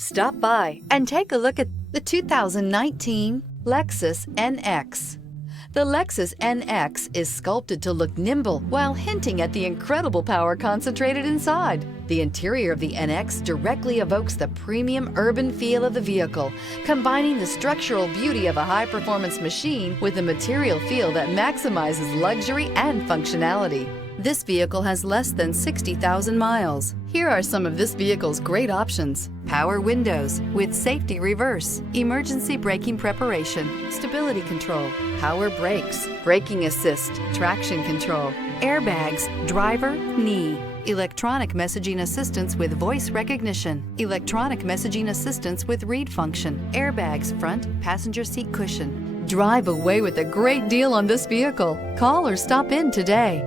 Stop by and take a look at the 2019 Lexus NX. The Lexus NX is sculpted to look nimble while hinting at the incredible power concentrated inside. The interior of the NX directly evokes the premium urban feel of the vehicle, combining the structural beauty of a high-performance machine with a material feel that maximizes luxury and functionality. This vehicle has less than 60,000 miles. Here are some of this vehicle's great options: power windows with safety reverse, emergency braking preparation, stability control, power brakes, braking assist, traction control, airbags, driver, knee, electronic messaging assistance with voice recognition, electronic messaging assistance with read function, airbags, front passenger seat cushion. Drive away with a great deal on this vehicle. Call or stop in today.